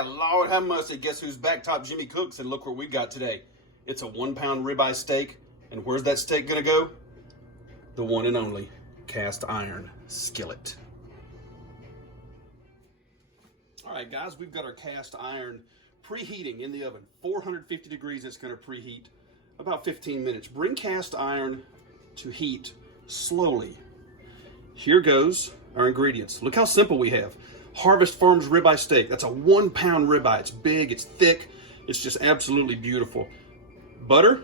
My Lord have mercy, guess who's back top Jimmy Cooks, and look what we got today. It's a 1 pound ribeye steak, and where's that steak gonna go? The one and only cast iron skillet. All right, guys, we've got our cast iron preheating in the oven. 450 degrees, it's gonna preheat about 15 minutes. Bring cast iron to heat slowly. Here goes our ingredients. Look how simple we have. Harvest Farms ribeye steak. That's a 1 pound ribeye. It's big, it's thick, it's just absolutely beautiful. Butter,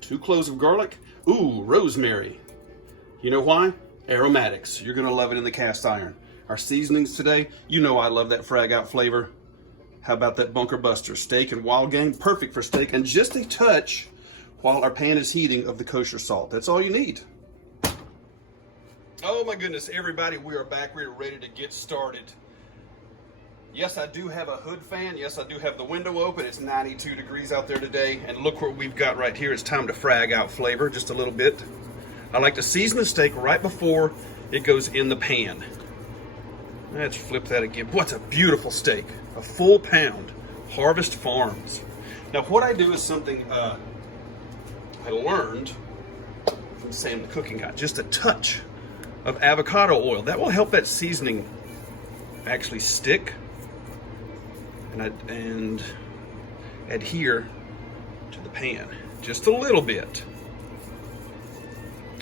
2 cloves of garlic. Ooh, rosemary. You know why? Aromatics. You're gonna love it in the cast iron. Our seasonings today, you know I love that frag out flavor. How about that Bunker Buster? Steak and wild game, perfect for steak, and just a touch while our pan is heating of the kosher salt. That's all you need. Oh my goodness, everybody, we are back. We are ready to get started. Yes, I do have a hood fan. Yes, I do have the window open. It's 92 degrees out there today. And look what we've got right here. It's time to frag out flavor just a little bit. I like to season the steak right before it goes in the pan. Let's flip that again. What's a beautiful steak. A full pound. Harvest Farms. Now what I do is something I learned from Sam the Cooking Guy. Just a touch of avocado oil. That will help that seasoning actually stick and adhere to the pan just a little bit.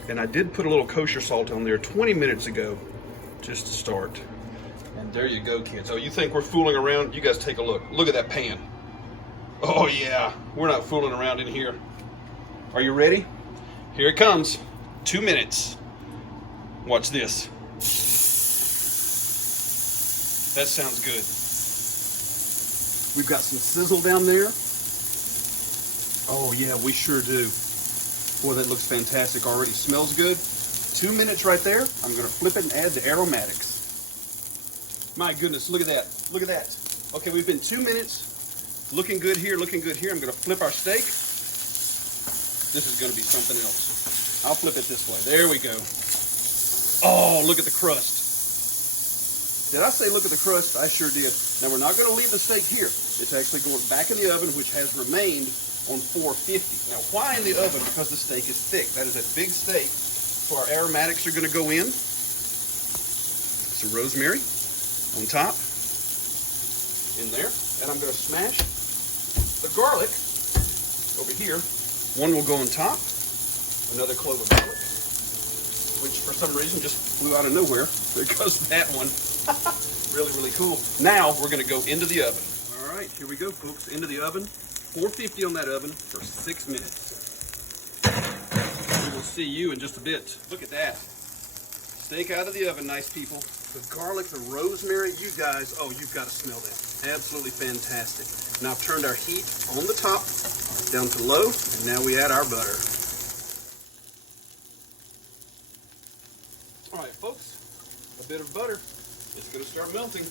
And I did put a little kosher salt on there 20 minutes ago just to start. And there you go, kids. Oh, you think we're fooling around? You guys take a look. Look at that pan. Oh yeah, we're not fooling around in here. Are you ready? Here it comes. 2 minutes. Watch this. That sounds good. We've got some sizzle down there. Oh yeah, we sure do. Boy, that looks fantastic already. Smells good. 2 minutes right there. I'm gonna flip it and add the aromatics. My goodness, look at that. Look at that. Okay, we've been 2 minutes. Looking good here, looking good here. I'm gonna flip our steak. This is gonna be something else. I'll flip it this way. There we go. Oh, look at the crust. Did I say look at the crust? I sure did. Now, we're not going to leave the steak here. It's actually going back in the oven, which has remained on 450. Now, why in the oven? Because the steak is thick. That is a big steak. So our aromatics are going to go in. Some rosemary on top. In there. And I'm going to smash the garlic over here. One will go on top. Another clove of garlic, which for some reason just flew out of nowhere. There goes that one. Really, really cool. Now we're gonna go into the oven. All right, here we go, folks. Into the oven. 450 on that oven for 6 minutes. We will see you in just a bit. Look at that. Steak out of the oven, nice people. The garlic, the rosemary, you guys, oh, you've got to smell that. Absolutely fantastic. Now I've turned our heat on the top down to low, and now we add our butter. All right, folks, a bit of butter. It's going to start melting.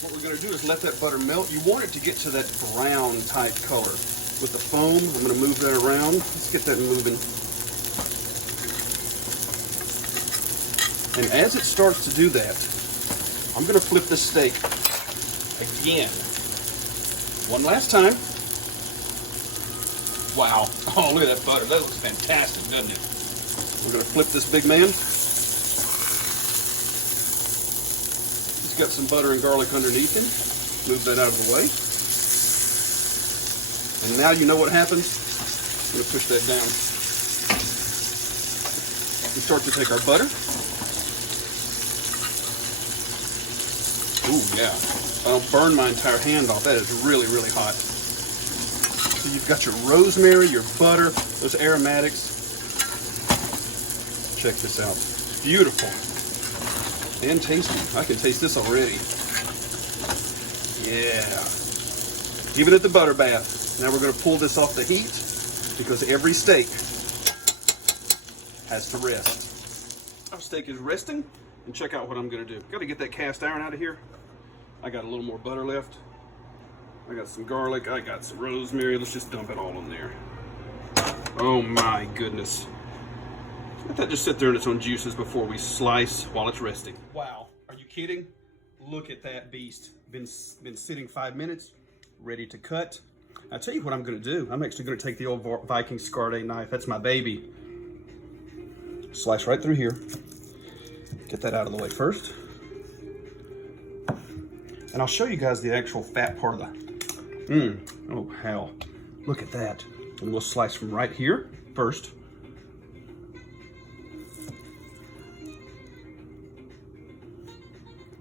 What we're going to do is let that butter melt. You want it to get to that brown type color. With the foam, I'm going to move that around. Let's get that moving. And as it starts to do that, I'm going to flip this steak again. One last time. Wow. Oh, look at that butter. That looks fantastic, doesn't it? We're going to flip this big man. Got some butter and garlic underneath him. Move that out of the way. And now you know what happens. I'm going to push that down. We start to take our butter. Ooh, yeah. I don't burn my entire hand off. That is really, really hot. So you've got your rosemary, your butter, those aromatics. Check this out. Beautiful. And tasty. I can taste this already. Yeah. Give it the butter bath. Now we're going to pull this off the heat because every steak has to rest. Our steak is resting, and check out what I'm going to do. Got to get that cast iron out of here. I got a little more butter left. I got some garlic. I got some rosemary. Let's just dump it all in there. Oh my goodness. Let that just sit there in its own juices before we slice while it's resting. Wow, are you kidding? Look at that beast. Been sitting 5 minutes, ready to cut. I'll tell you what I'm gonna do. I'm actually gonna take the old Viking Scarde knife. That's my baby. Slice right through here. Get that out of the way first. And I'll show you guys the actual fat part of the, oh hell. Look at that. And we'll slice from right here first.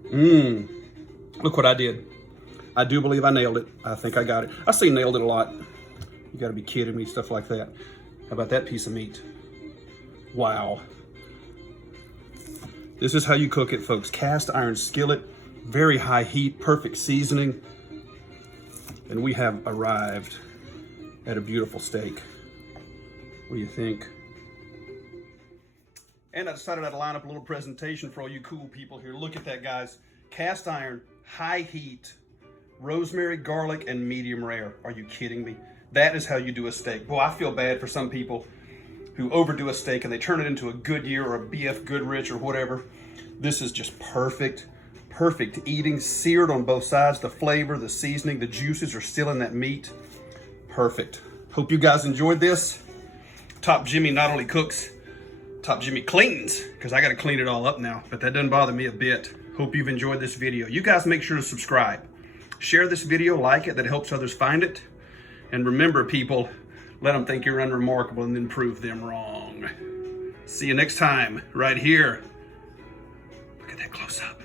Look what I did. I do believe I nailed it. I think I got it. I say nailed it a lot. You gotta be kidding me, stuff like that. How about that piece of meat? Wow. This is how you cook it, folks. Cast iron skillet, very high heat, perfect seasoning. And we have arrived at a beautiful steak. What do you think? And I decided I'd line up a little presentation for all you cool people here. Look at that, guys. Cast iron, high heat, rosemary, garlic, and medium rare. Are you kidding me? That is how you do a steak. Boy, I feel bad for some people who overdo a steak and they turn it into a Goodyear or a BF Goodrich or whatever. This is just perfect, perfect eating, seared on both sides. The flavor, the seasoning, the juices are still in that meat. Perfect. Hope you guys enjoyed this. Top Jimmy not only cooks, Top Jimmy cleans, because I got to clean it all up now, but that doesn't bother me a bit. Hope you've enjoyed this video. You guys make sure to subscribe. Share this video, like it, that helps others find it. And remember, people, let them think you're unremarkable and then prove them wrong. See you next time, right here. Look at that close up.